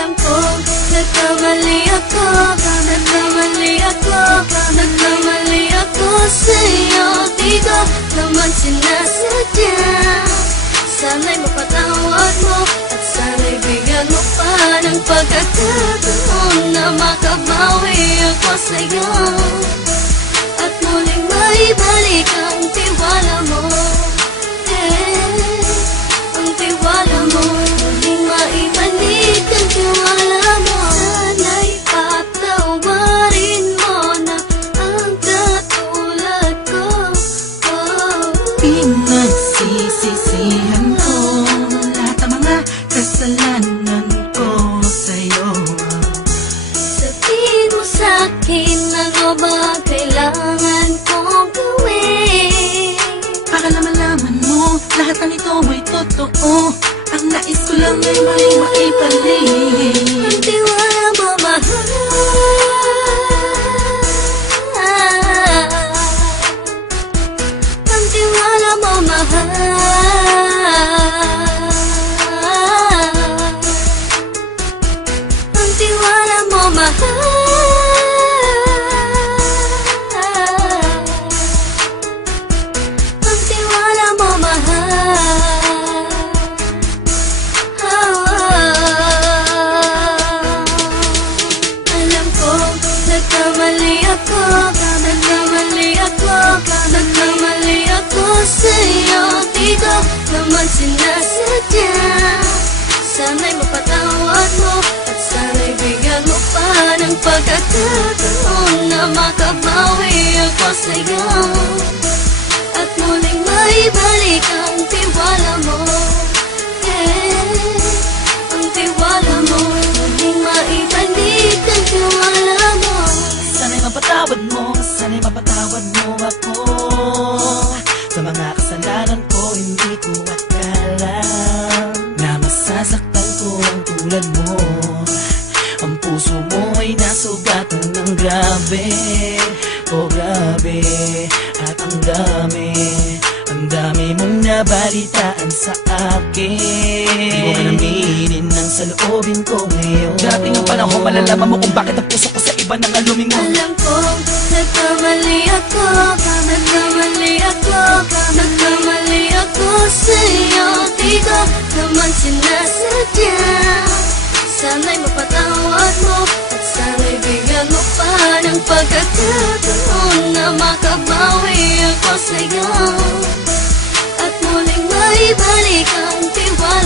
Alam ko, nagkamali ako, nagkamali ako, nagkamali ako sa'yo. Di ko naman sinasadya. Sana'y mapatawad mo at sana'y bigyan mo pa ng pagkakataon na makabawi ako sa'yo at muling maibalik ang tiwala mo. Ang tiwala mo, muling maibalik ang tiwala mo. Sana'y patawarin mo na ang katulad ko. Pinagsisisihan ko lahat ng mga kasalanan ko sa'yo. Sabihin mo sa'kin ano ba kailangan kong gawin Para malaman mo lahat ng ito ay totoo. Ang nais ko lang ay muling maibalik ang tiwala mo, mahal. Ang tiwala mo, mahal. Ang tiwala mo, mahal. Ang tiwala mo, mahal. Alam ko, nagkamali ako, nagkamali ako, nagkamali ako sa'yo. Di ko naman sinasadya. Sana'y mapatawad mo at sana'y bigyan mo pa ng pagkakataon na makabawi ako sa'yo at muling maibalik ang tiwala mo. Ang tiwala mo, muling maibalik ang tiwala mo. Sana'y mapatawad mo, sana'y mapatawad mo ako sa mga kasalanan ko. Hindi ko akala na masasaktan ko ang tulad mo. Ang puso mo ay nasugatan ng grabe, oh grabe. At ang dami mong nabalitaan sa akin. Di mo kanaminin ang saloobin ko ngayon. Darating ang panahon, malalaman mo kung bakit ang puso ko sa iba nang alumingon. Alam ko, nagkamali ako, nagkamali ako, nagkamali ako sa'yo. Di ko naman sinasadya. Sana'y mapatawad mo at sana'y bigyan mo pa ng pagkakataon na makabawi ako sa'yo at muling maibalik ang tiwala